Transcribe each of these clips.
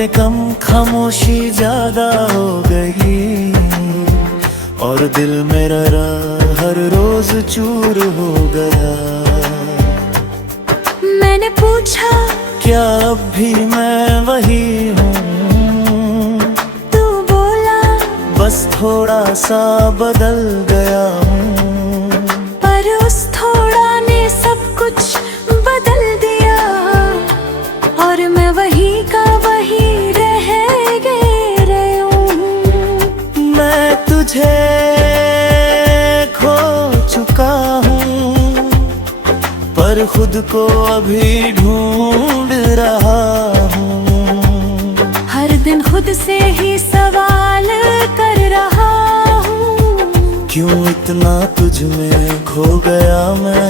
बातें कम खामोशी ज्यादा हो गई, और दिल मेरा हर रोज चूर हो गया। मैंने पूछा क्या अब भी मैं वही हूँ, तू बोला बस थोड़ा सा बदल गया हूँ। पर उस थोड़ा ने सब कुछ बदल दिया, और मैं वही का वही रह गई हूँ। मैं तुझे खो चुका हूँ, पर खुद को अभी ढूंढ रहा हूँ। हर दिन खुद से ही सवाल कर रहा हूँ, क्यों इतना तुझ में खो गया मैं,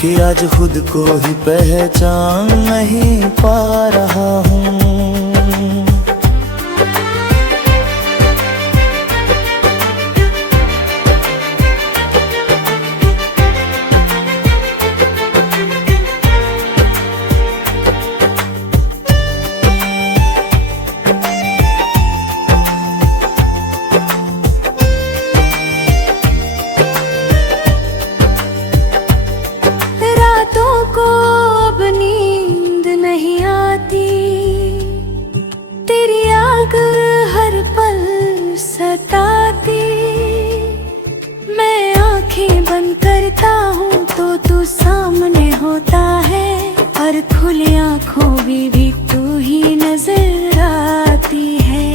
कि आज खुद को ही पहचान नहीं पा रहा हूँ। रातों को अब नींद नहीं आती, तेरी आग हर पल सताती। मैं आंखें बंद करता हूँ तो तू सामने होता है, और खुली आंखों में भी तू ही नजर आती है।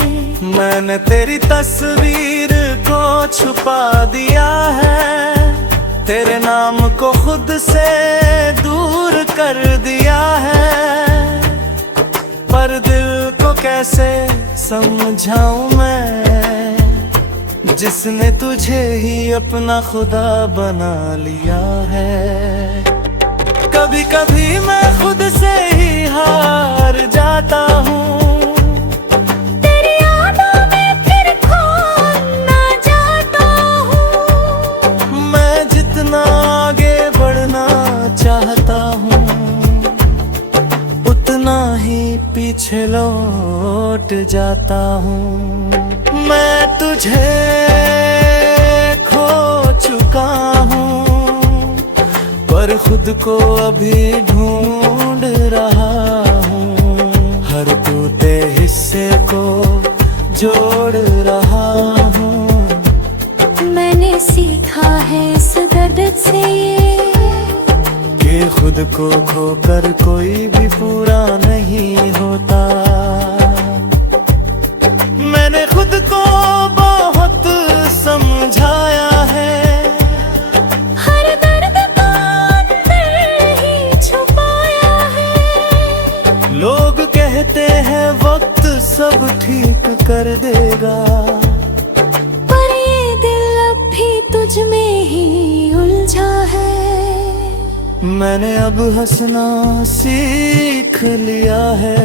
मैंने तेरी तस्वीर को छुपा दिया है, तेरे नाम को खुद से दूर कर दिया है। पर दिल को कैसे समझाऊं मैं, जिसने तुझे ही अपना खुदा बना लिया है। कभी कभी मैं खुद से ही हार जाता हूँ, आगे बढ़ना चाहता हूँ, उतना ही पीछे लौट जाता हूँ। मैं तुझे खो चुका हूँ, पर खुद को अभी ढूंढ रहा हूँ। हर टूटे हिस्से को जोड़ रहा हूँ। मैंने सीखा है इस दर्द से ये, कि खुद को खोकर कोई भी पूरा नहीं होता। मैंने खुद को बहुत समझाया है, हर दर्द को अंदर ही छुपाया है। लोग कहते हैं वक्त सब ठीक कर देगा, तुझ में ही उलझा है। मैंने अब हंसना सीख लिया है,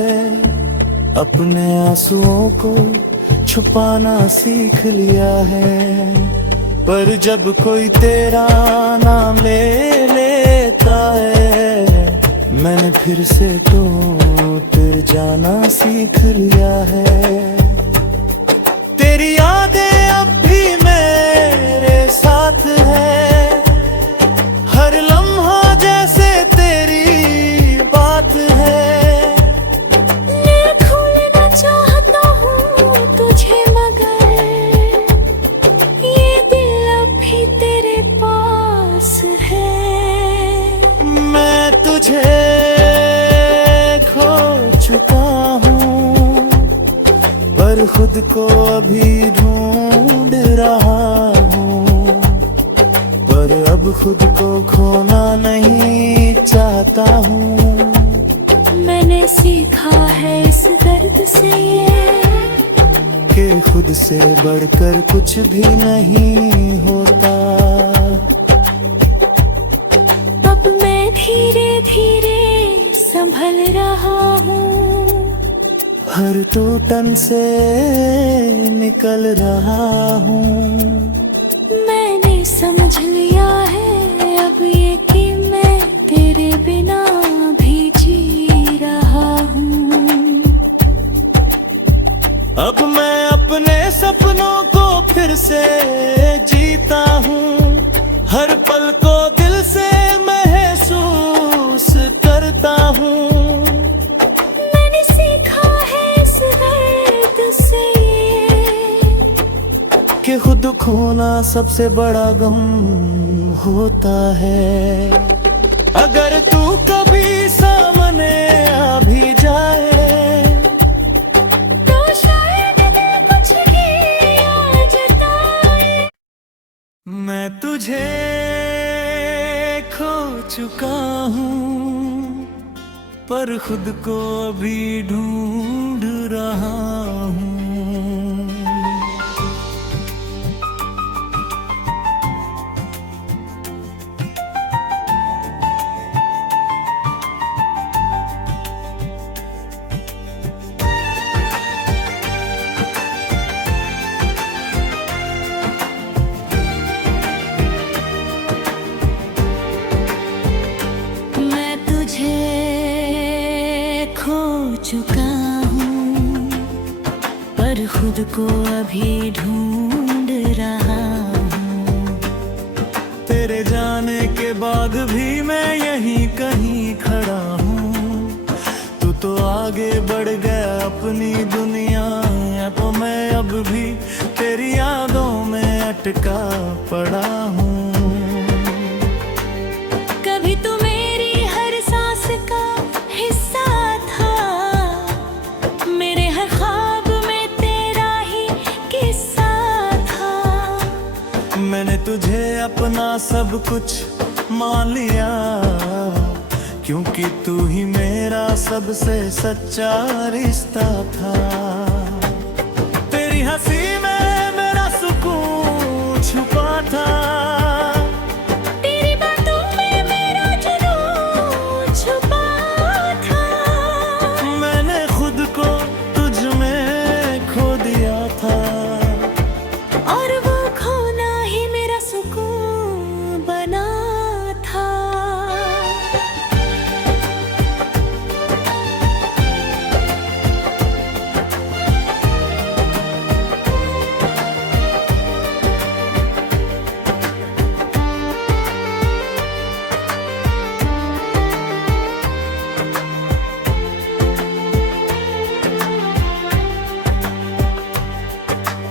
अपने आंसुओं को छुपाना सीख लिया है। पर जब कोई तेरा नाम ले लेता है, मैंने फिर से टूट जाना सीख लिया है। तेरी यादें अब भी मेरे साथ है, हर लम्हा जैसे तेरी बात है। मैं खोलना चाहता हूँ तुझे, मगर ये दिल अब भी तेरे पास है। मैं तुझे खो चुका हूँ, पर खुद को अभी ढूंढ रहा हूँ। पर अब खुद को खोना नहीं चाहता हूँ। मैंने सीखा है इस दर्द से ये, कि खुद से बढ़कर कुछ भी नहीं होता। अब मैं धीरे धीरे संभल रहा हूँ, हर टूटन से निकल रहा हूँ। मैंने समझ लिया है अब ये कि मैं तेरे बिना भी जी रहा हूँ। अब मैं अपने सपनों को फिर से जीता हूँ, हर पल को दिल से महसूस करता हूँ। मैंने सीखा है इस दर्द से कि खुद खोना सबसे बड़ा गम होता है। अगर तू कभी सामने आ भी जाए तो शायद मैं कुछ किया जताए। मैं तुझे खो चुका हूँ, पर खुद को अभी ढूंढ रहा हूँ। मैं तुझे खो चुका हूँ, पर खुद को अभी ढूंढ रहा हूँ। तेरे जाने के बाद भी मैं यहीं कहीं खड़ा हूँ। तू तो आगे बढ़ गया अपनी दुनिया में, तो मैं अब भी तेरी यादों में अटका पड़ा हूँ। कभी तू मेरी हर सांस का हिस्सा था, मेरे हर ख्वाब में तेरा ही किस्सा था। मैंने तुझे अपना सब कुछ मान लिया, क्योंकि तू ही मेरा सबसे सच्चा रिश्ता था। तेरी हंसी में मेरा सुकून छुपा था, तेरी बातों में मेरा जुनून छुपा था। मैंने खुद को तुझ में खो दिया था, और वो खोना ही मेरा सुकून बना था।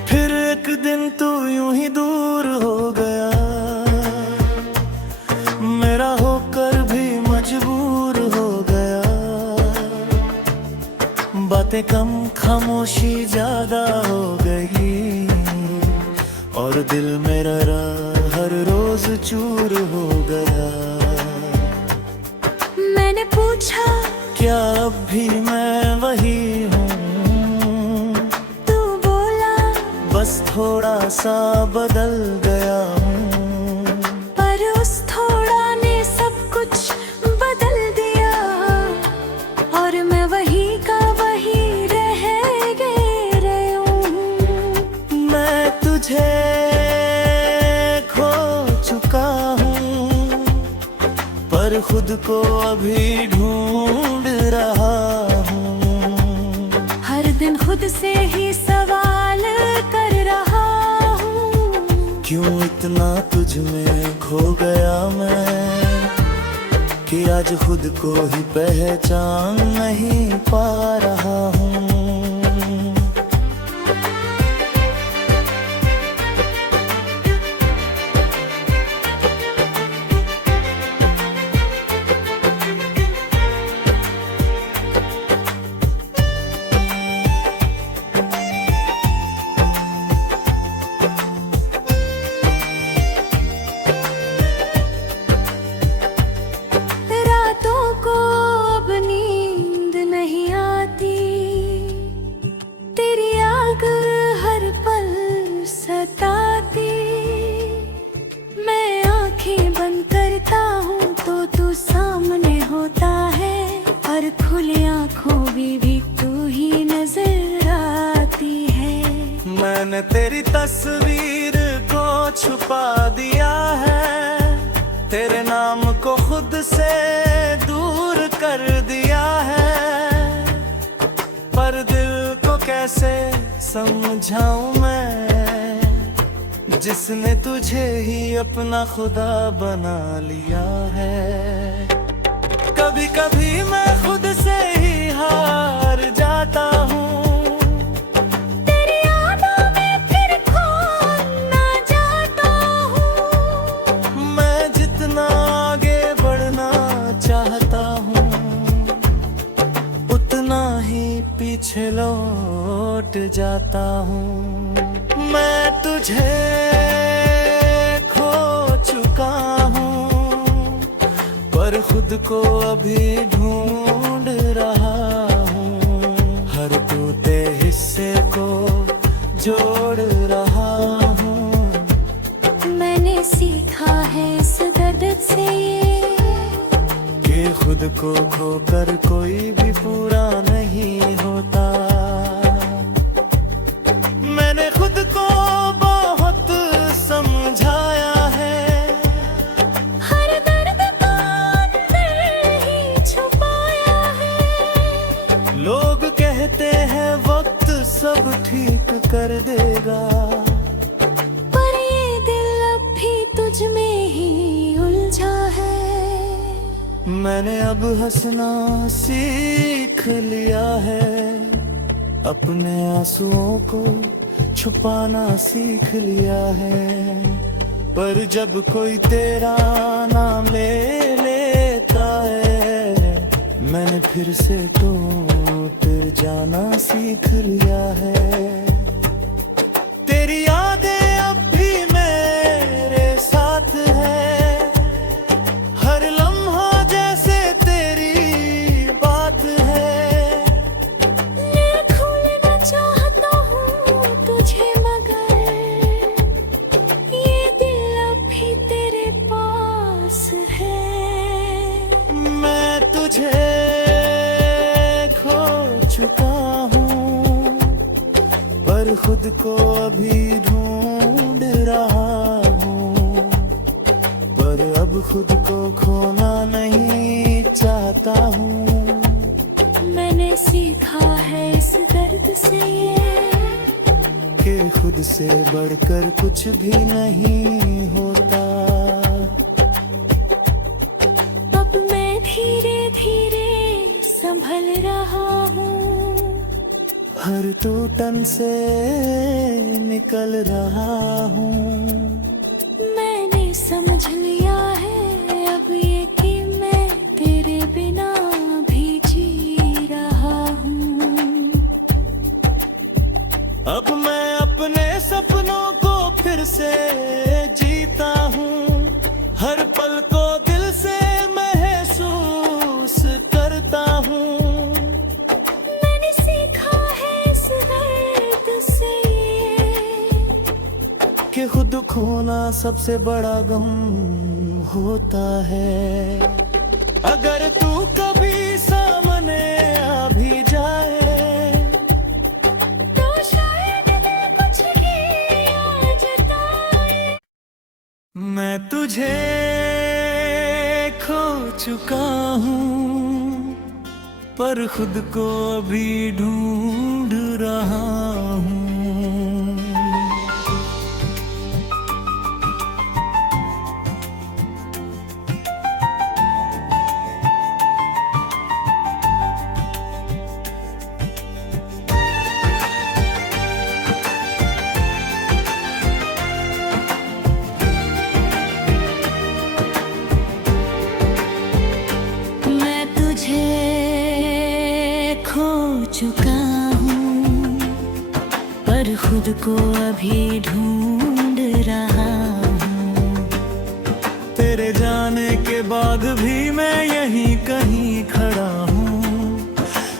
फिर एक दिन तू यूं ही दूर हो गया, मेरा होकर भी मजबूर हो गया। बातें कम खामोशी ज्यादा हो गई, और दिल मेरा हर रोज चूर हो गया। मैंने पूछा क्या अब भी मैं वही हूँ? तू बोला बस थोड़ा सा बदल गया हूँ। पर उस थोड़ा ने सब कुछ बदल दिया, और मैं वही का वही रह गई हूँ। मैं तुझे खो चुका हूँ, पर खुद को अभी ढूंढ रहा हूँ। हर दिन खुद से ही सवाल कर रहा हूँ, क्यों इतना तुझ में खो गया मैं, कि आज खुद को ही पहचान नहीं पा रहा हूँ। रातों को अब नींद नहीं आती, तेरी आग हर पल सताती। मैं आंखें बंद करता हूँ तो तू सामने होता है, और खुली आंखों में भी तू ही नजर आती है। मैंने तेरी तस्वीर को छुपा दिया है, तेरे नाम को खुद से दूर कर दिया है, पर दिल को कैसे समझाऊं मैं, जिसने तुझे ही अपना खुदा बना लिया है। कभी कभी मैं खुद से ही हार जाता हूँ, तेरी यादों में फिर खोना जाता हूँ। मैं जितना आगे बढ़ना चाहता हूँ, उतना ही पीछे लौट जाता हूँ। मैं तुझे खो चुका हूँ, पर खुद को अभी ढूंढ रहा हूँ। हर टूटे हिस्से को जोड़ रहा हूँ। मैंने सीखा है इस दर्द से ये, कि खुद को खोकर कोई भी पूरा नहीं होता। मैंने खुद को बहुत समझाया है, हर दर्द को अंदर ही छुपाया है। लोग कहते हैं वक्त सब ठीक कर देगा, पर ये दिल अब भी तुझ में ही उलझा है। मैंने अब हंसना सीख लिया है, अपने आंसुओं को छुपाना सीख लिया है। पर जब कोई तेरा नाम ले लेता है, मैंने फिर से टूट जाना सीख लिया है। तेरी यादें अब भी मेरे साथ है, हर लम्हा जैसे तेरी बात है। मैं भूलना चाहता हूँ तुझे, मगर ये दिल अब भी तेरे पास है। मैं तुझे खो चुका हूँ, पर खुद को अभी ढूंढ रहा हूँ। पर अब खुद को खोना नहीं चाहता हूँ। मैंने सीखा है इस दर्द से ये, कि खुद से बढ़कर कुछ भी नहीं होता। अब मैं धीरे धीरे संभल रहा हूँ, हर टूटन से निकल रहा हूँ। मैंने समझ लिया है अब ये कि मैं तेरे बिना भी जी रहा हूँ। अब मैं अपने सपनों को फिर से जीता हूँ, हर पल को दिल से महसूस करता हूँ। मैंने सीखा है इस दर्द से ये, कि खुद खोना सबसे बड़ा गम होता है। अगर तू कभी सामने आ भी जाए, तो शायद मैं कुछ ही आ जताए। मैं तुझे खो चुका हूँ, पर खुद को अभी ढूंढ रहा हूँ। मैं तुझे खो चुका हूँ, पर खुद को अभी ढूंढ रहा हूँ। तेरे जाने के बाद भी मैं यहीं कहीं खड़ा हूँ।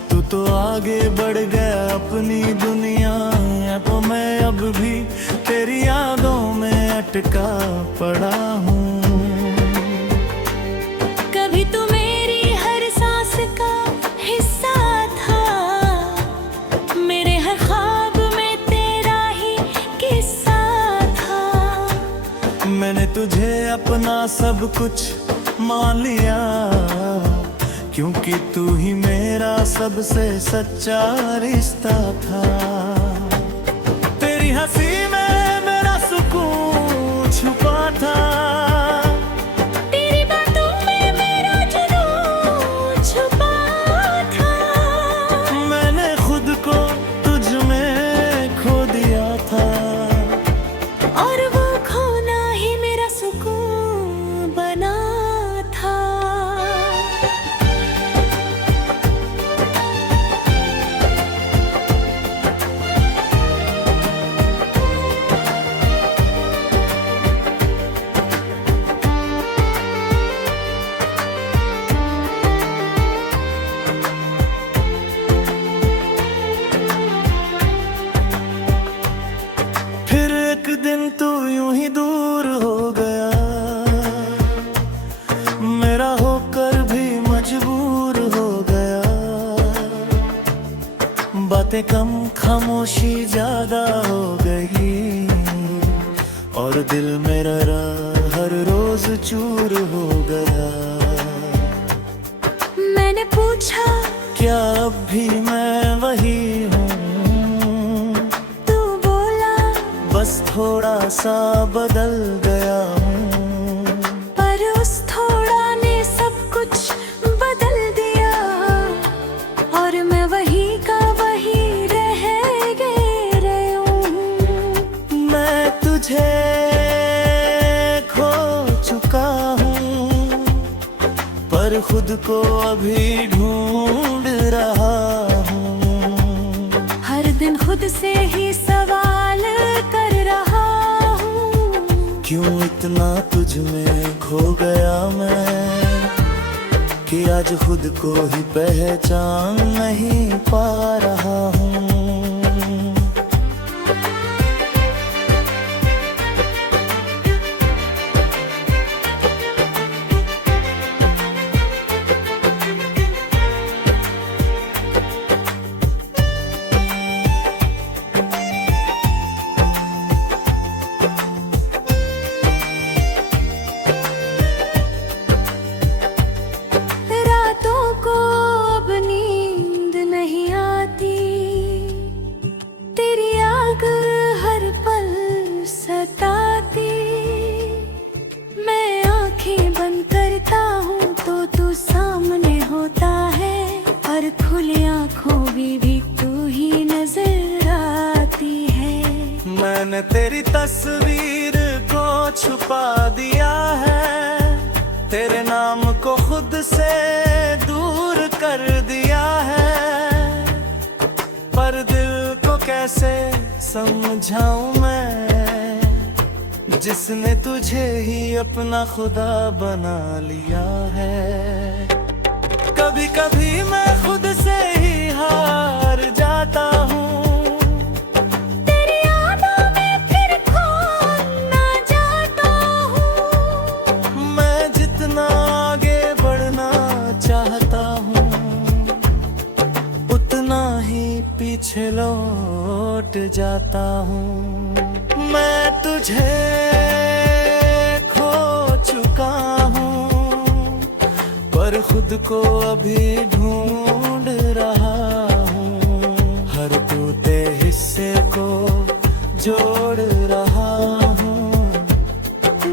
तू तो आगे बढ़ गया अपनी दुनिया में, तो मैं अब भी तेरी यादों में अटका पड़ा हूँ। कभी तो मेरी हर सांस का हिस्सा था, मेरे हर ख्वाब में तेरा ही किस्सा था। मैंने तुझे अपना सब कुछ मान लिया, क्योंकि तू ही मेरा सबसे सच्चा रिश्ता था। खामोशी ज्यादा हो गई और दिल मेरा हर रोज चूर हो गया। मैंने पूछा क्या अब भी मैं वही हूँ? तू बोला बस थोड़ा सा बदल गया हूँ। पर उस थोड़ा ने सब कुछ बदल दिया और मैं वही का वही रह गई हूँ। मैं तुझे खो चुका हूँ पर खुद को अभी ढूंढ रहा हूँ। हर दिन खुद से ही सवाल कर रहा हूँ, क्यों इतना तुझ में खो गया मैं कि आज खुद को ही पहचान नहीं पा रहा हूँ। रातों को अब नींद नहीं आती, तेरी आग हर पल सताती। मैं आंखें बंद करता हूँ तो तू सामने होता है और खुली आंखों में भी तू ही नजर आती है। मैंने तेरी तस्वीर को छुपा दिया है, तेरे नाम को खुद से दूर कर दिया है। पर दिल को कैसे समझाऊं मैं जिसने तुझे ही अपना खुदा बना लिया है। कभी कभी मैं खुद से ही हार जाता हूँ, तेरी यादों में फिर खोना जाता हूँ। मैं जितना आगे बढ़ना चाहता हूँ उतना ही पीछे लौट जाता हूँ। मैं तुझे खो चुका हूँ पर खुद को अभी ढूंढ रहा हूँ। हर टूटे हिस्से को जोड़ रहा हूँ।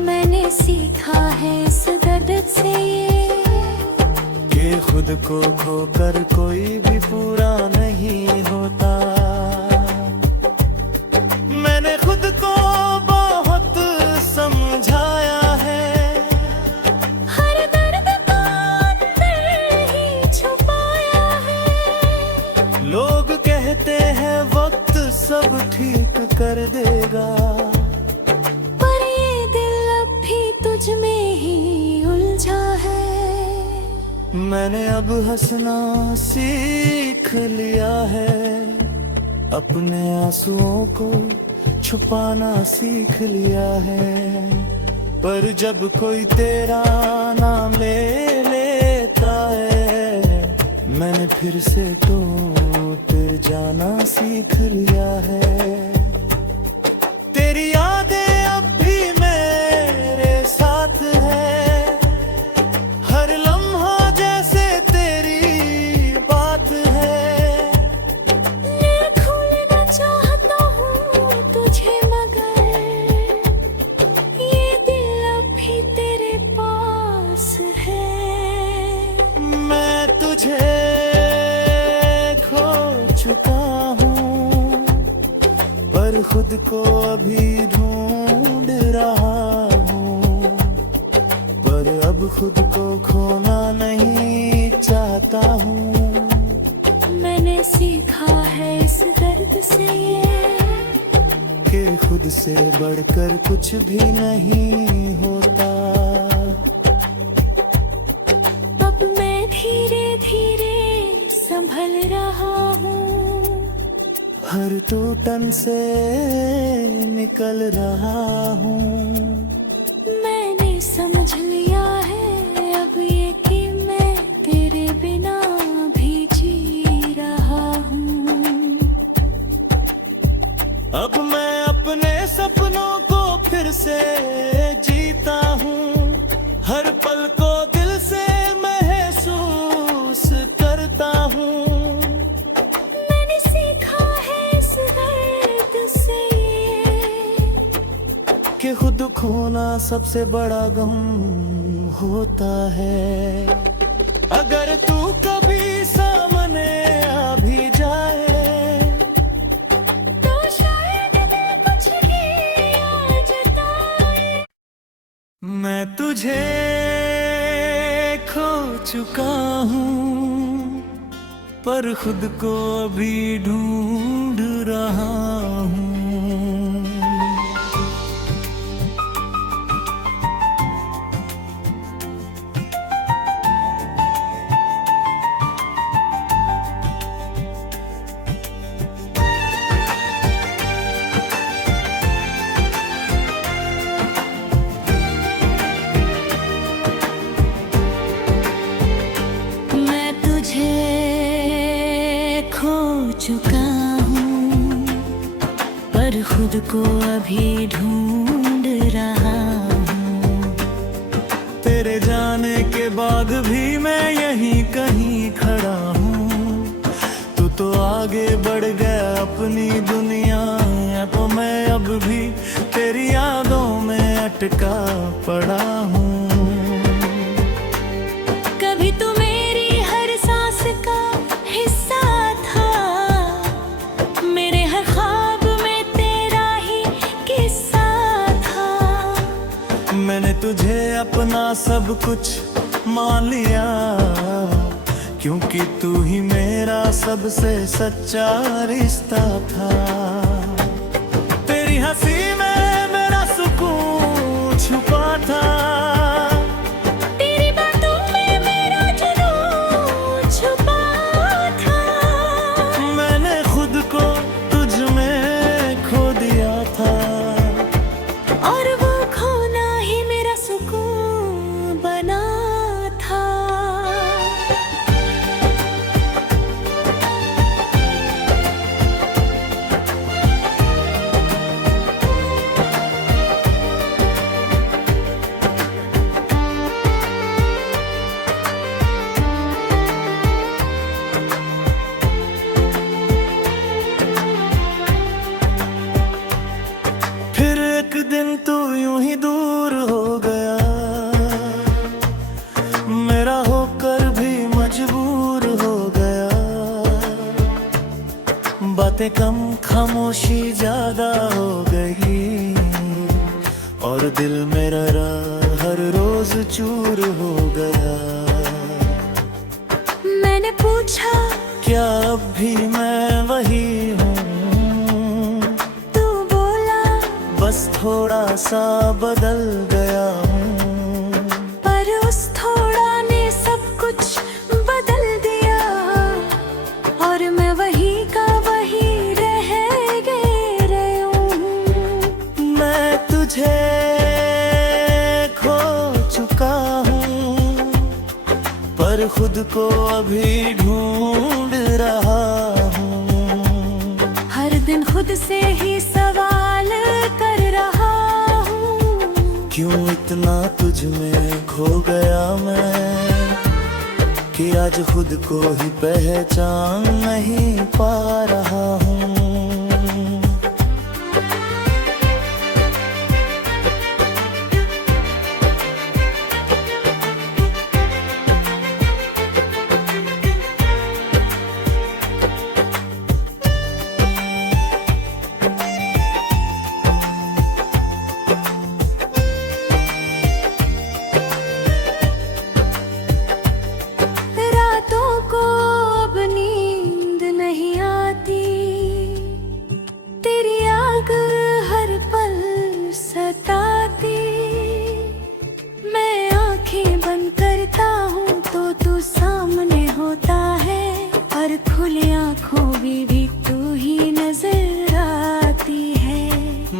मैंने सीखा है इस दर्द से ये कि खुद को खोकर कोई भी पूरा नहीं होता। मैंने खुद को बहुत समझाया है, हर दर्द को अंदर ही छुपाया है। लोग कहते हैं वक्त सब ठीक कर देगा, पर ये दिल अब भी तुझ में ही उलझा है। मैंने अब हंसना सीख लिया है, अपने आंसुओं को छुपाना सीख लिया है। पर जब कोई तेरा नाम ले लेता है मैंने फिर से टूट जाना सीख लिया है। तेरी यादें अब भी मेरे साथ है, हर लम्हा जैसे तेरी बात है। मैं खोलना चाहता हूँ तुझे मगर ये दिल अब भी तेरे पास है। मैं तुझे खो चुका हूँ पर खुद को अभी ढूंढ रहा हूँ। पर अब खुद को खोना नहीं चाहता हूँ। मैंने सीखा है इस दर्द से ये कि खुद से बढ़कर कुछ भी नहीं होता। अब मैं धीरे धीरे संभल रहा हूँ, हर टूटन से निकल रहा हूँ। मैंने समझ लिया है अब ये कि मैं तेरे बिना भी जी रहा हूँ। अब मैं अपने सपनों को फिर से जीता हूँ, हर पल को दिल से महसूस करता हूँ। मैंने सीखा है इस दर्द से कि खुद खोना सबसे बड़ा गम होता है। अगर तू कभी सामने आ भी जाए तो शायद मैं कुछ किया जताए। मैं तुझे खो चुका हूँ, पर खुद को अभी ढूंढ रहा हूँ। मैं तुझे खो चुका हूँ, पर खुद को अभी ढूंढ रहा हूँ। तेरे जाने के बाद भी मैं यहीं कहीं खड़ा हूँ। तू तो आगे बढ़ गया अपनी दुनिया में, तो मैं अब भी तेरी यादों में अटका पड़ा हूँ। कभी तू मेरी हर सांस का हिस्सा था, मेरे हर ख्वाब में तेरा ही किस्सा था। मैंने तुझे अपना सब कुछ मान लिया, क्योंकि तू ही मेरा सबसे सच्चा रिश्ता था। तेरी हंसी में मेरा सुकून छुपा था, तेरी बातों में मेरा जुनून छुपा था। मैंने खुद को तुझ में खो दिया था, और वो खोना ही मेरा सुकून बना था। फिर एक दिन तू यूं ही दूर हो गया, मेरा होकर भी मजबूर हो गया। बातें कम खामोशी ज्यादा हो गई, और दिल मेरा हर रोज चूर हो गया। मैंने पूछा क्या अब भी मैं वही हूँ? तू बोला बस थोड़ा सा बदल गया हूँ। पर उस थोड़ा ने सब कुछ बदल दिया, और मैं वही का वही रह गई हूँ। मैं तुझे खो चुका हूँ, पर खुद को अभी ढूंढ रहा हूँ। हर दिन खुद से ही सवाल कर रहा हूँ, क्यों इतना तुझ में खो गया मैं, कि आज खुद को ही पहचान नहीं पा रहा हूँ। रातों को अब नींद नहीं आती, तेरी आग हर पल सताती। मैं आंखें बंद करता हूँ तो तू सामने होता है, और खुली आंखों में भी तू ही नजर आती है।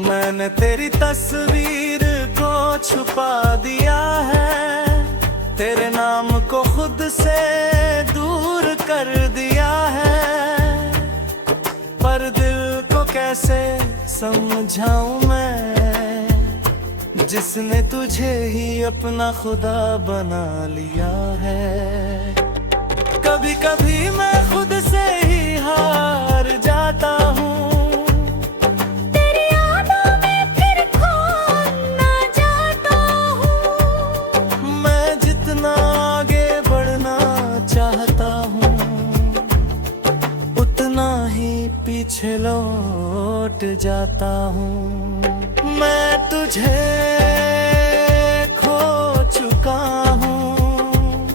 मैंने तेरी तस्वीर को छुपा दिया है, तेरे नाम को खुद से दूर कर दिया है, पर दिल को कैसे समझाऊं मैं, जिसने तुझे ही अपना खुदा बना लिया है। कभी कभी मैं खुद से ही हार जाता हूँ, तेरी यादों में फिर खोना जाता हूँ। मैं जितना आगे बढ़ना चाहता हूँ, उतना ही पीछे लौट जाता हूँ। मैं तुझे खो चुका हूँ,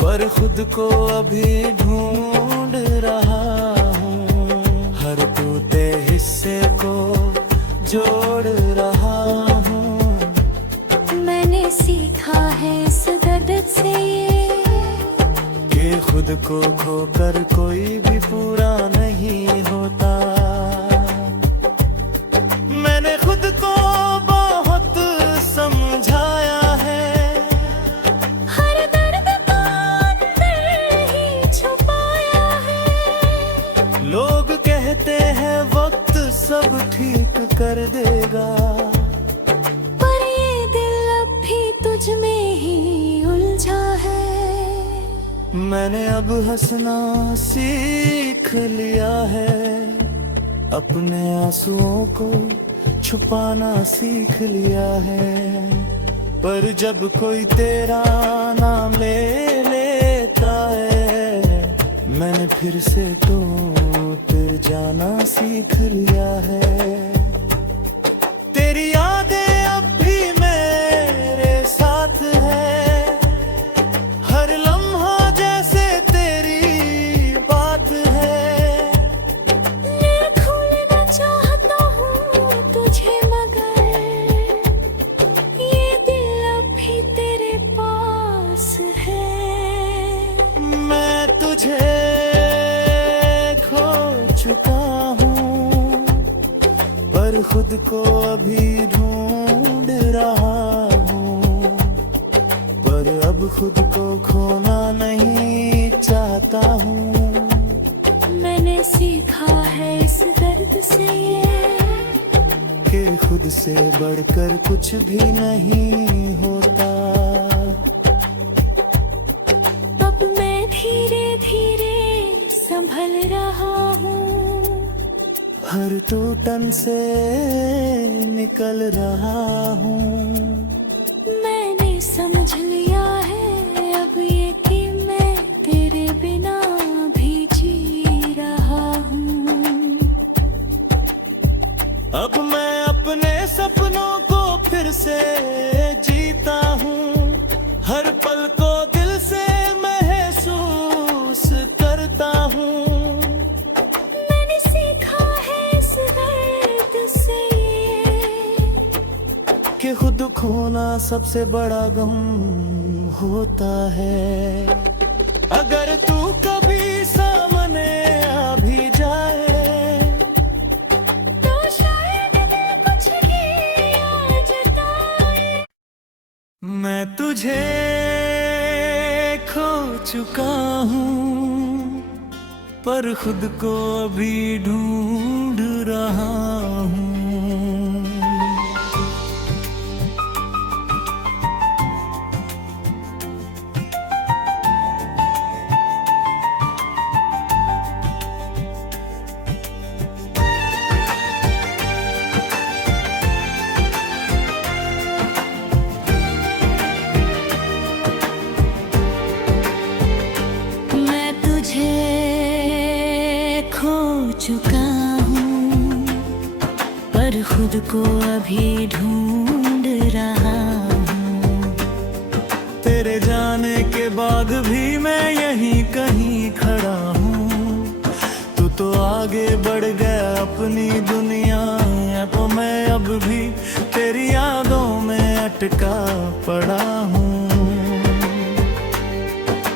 पर खुद को अभी ढूंढ रहा हूँ। हर टूटे हिस्से को जोड़ रहा हूँ। मैंने सीखा है इस दर्द से ये, कि खुद को खोकर कोई भी पूरा नहीं होता। मैंने खुद को बहुत समझाया है, हर दर्द को अंदर ही छुपाया है। लोग कहते हैं वक्त सब ठीक कर देगा, पर ये दिल अब भी तुझ में ही उलझा है। मैंने अब हंसना सीख लिया है, अपने आंसुओं को छुपाना सीख लिया है। पर जब कोई तेरा नाम ले लेता है, मैंने फिर से टूट जाना सीख लिया है। तेरी यादें अब भी मेरे साथ है, हर लम्हा जैसे तेरी बात है। मैं भूलना चाहता हूँ तुझे, मगर ये दिल अब भी तेरे पास है। मैं तुझे खो चुका हूँ, पर खुद को अभी ढूंढ रहा हूँ। पर अब खुद को खोना नहीं चाहता हूँ। मैंने सीखा है इस दर्द से ये, कि खुद से बढ़कर कुछ भी नहीं होता। अब मैं धीरे धीरे संभल रहा हूँ, हर टूटन से निकल रहा हूँ। मैंने समझ लिया है अब ये कि मैं तेरे बिना भी जी रहा हूँ। अब मैं अपने सपनों को फिर से जीता हूँ, हर पल को दिल से महसूस करता हूँ। मैंने सीखा है इस दर्द से ये, कि खुद खोना सबसे बड़ा गम होता है। अगर तू कभी सामने आ भी जाए, तो शायद मैं कुछ किया जताए। मैं तुझे खो चुका हूँ, पर खुद को अभी ढूंढ रहा हूँ। मैं तुझे खो चुका हूँ, पर खुद को अभी ढूंढ रहा हूँ। तेरे जाने के बाद भी मैं यहीं कहीं खड़ा हूँ। तू तो आगे बढ़ गया अपनी दुनिया में, तो मैं अब भी तेरी यादों में अटका पड़ा हूँ।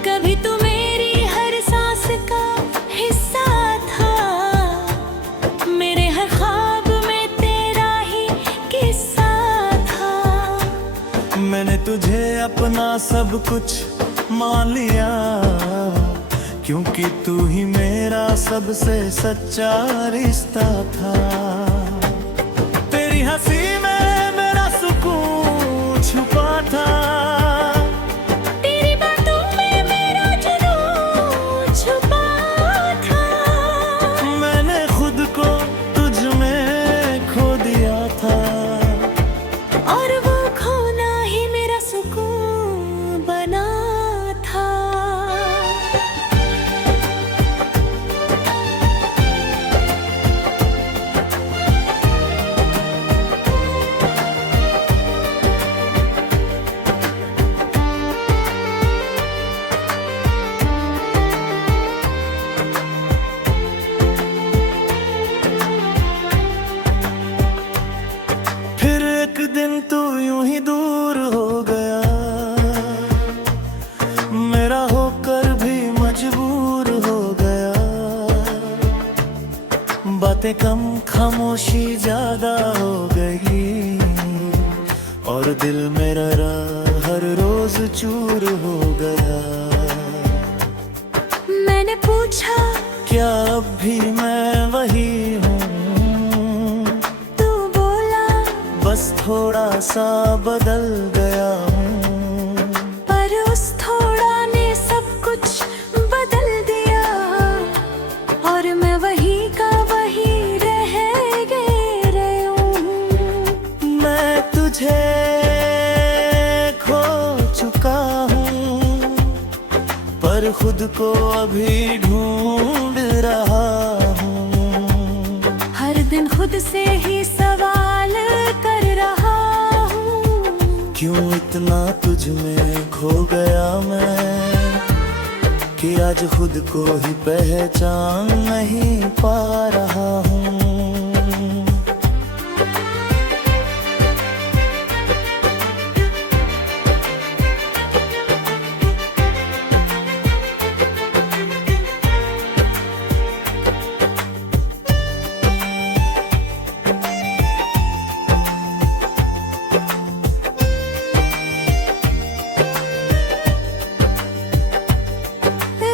कभी तू मेरी हर सांस का हिस्सा था, मेरे हर ख्वाब में तेरा ही किस्सा था। मैंने तुझे अपना सब कुछ मान लिया, क्योंकि तू ही मेरा सबसे सच्चा रिश्ता था। खामोशी ज्यादा हो गई और दिल मेरा हर रोज चूर हो गया। मैंने पूछा क्या अब भी मैं वही हूँ? तू बोला बस थोड़ा सा बदल गया हूँ। पर उस थोड़ा ने सब कुछ बदल दिया और मैं वही का वही रह गई हूँ। मैं तुझे खो चुका हूँ पर खुद को अभी ढूंढ रहा हूँ। हर दिन खुद से ही सवाल कर रहा हूँ, क्यों इतना तुझ में खो गया मैं कि आज खुद को ही पहचान नहीं पा रहा हूँ।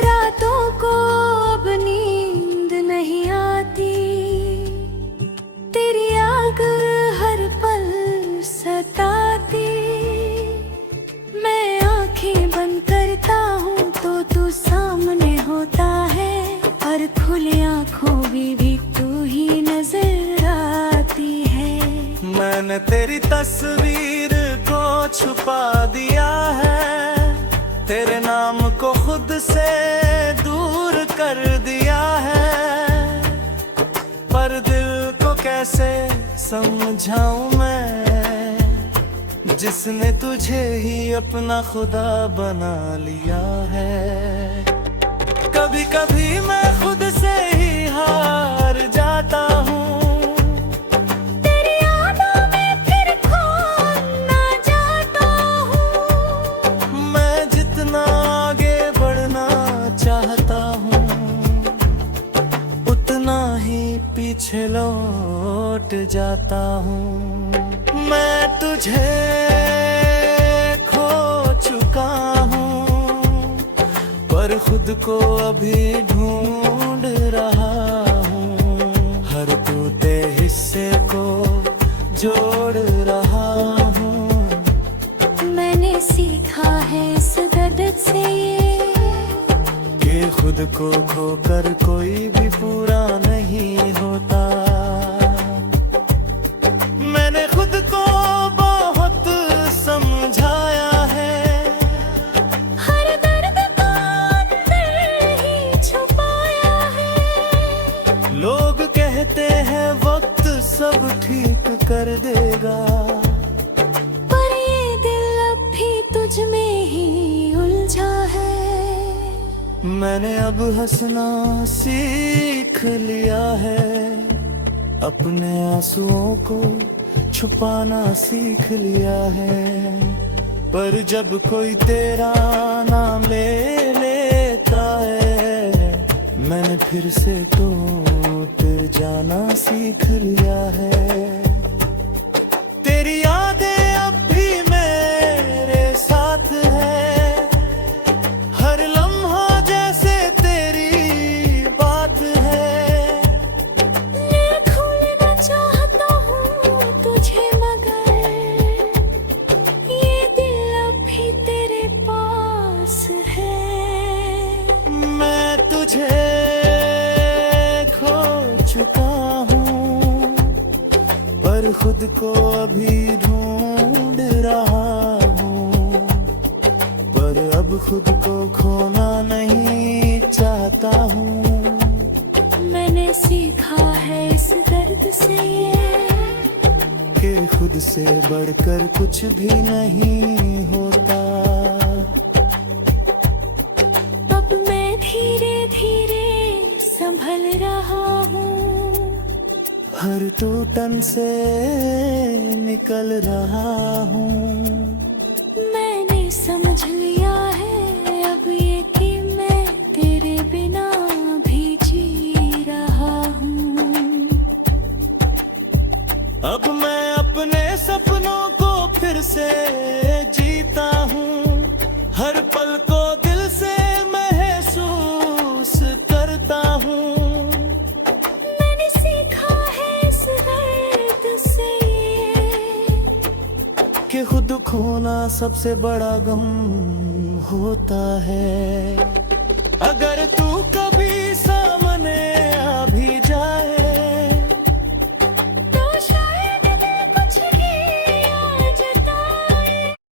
रातों को अब नींद नहीं आती, तेरी आग हर पल सताती। मैं आंखें बंद करता हूँ तो तू सामने होता है और खुली आंखों में भी तू ही नजर आती है। मैंने तेरी तस्वीर को छुपा दिया है, तेरे नाम को खुद से दूर कर दिया है। पर दिल को कैसे समझाऊं मैं जिसने तुझे ही अपना खुदा बना लिया है। कभी कभी मैं खुद से ही हार जाता हूँ, तेरी यादों में फिर खोना जाता हूँ। मैं जितना आगे बढ़ना चाहता हूँ उतना ही पीछे लौट जाता हूँ। मैं तुझे खो चुका हूँ पर खुद को अभी ढूंढ रहा हूँ। हर टूटे हिस्से को जोड़ रहा हूँ। मैंने सीखा है इस दर्द से ये कि खुद को खोकर कोई भी पूरा नहीं होता। मैंने खुद को बहुत समझाया है, हर दर्द को अंदर ही छुपाया है। लोग कहते हैं वक्त सब ठीक कर देगा, पर ये दिल अब भी तुझ में ही उलझा है। मैंने अब हंसना सीख लिया है, अपने आंसुओं को छुपाना सीख लिया है। पर जब कोई तेरा नाम ले लेता है मैंने फिर से टूट जाना सीख लिया है। तेरी यादें अब भी मेरे साथ है, हर लम्हा जैसे तेरी बात है। मैं खोलना चाहता हूँ तुझे मगर ये दिल अब भी तेरे पास है। मैं तुझे खो चुका हूँ पर खुद को अभी ढूंढ रहा हूँ। पर अब खुद को खोना नहीं चाहता हूँ। मैंने सीखा है इस दर्द से ये कि खुद से बढ़कर कुछ भी नहीं होता। अब मैं धीरे धीरे संभल रहा हूँ, हर टूटन से निकल रहा हूँ। मैंने समझ लिया है अब ये कि मैं तेरे बिना भी जी रहा हूँ। अब मैं अपने सपनों को फिर से जीता हूँ, हर पल को दिल से महसूस करता हूँ। मैंने सीखा है इस दर्द से कि खुद खोना सबसे बड़ा गम होता है। अगर तू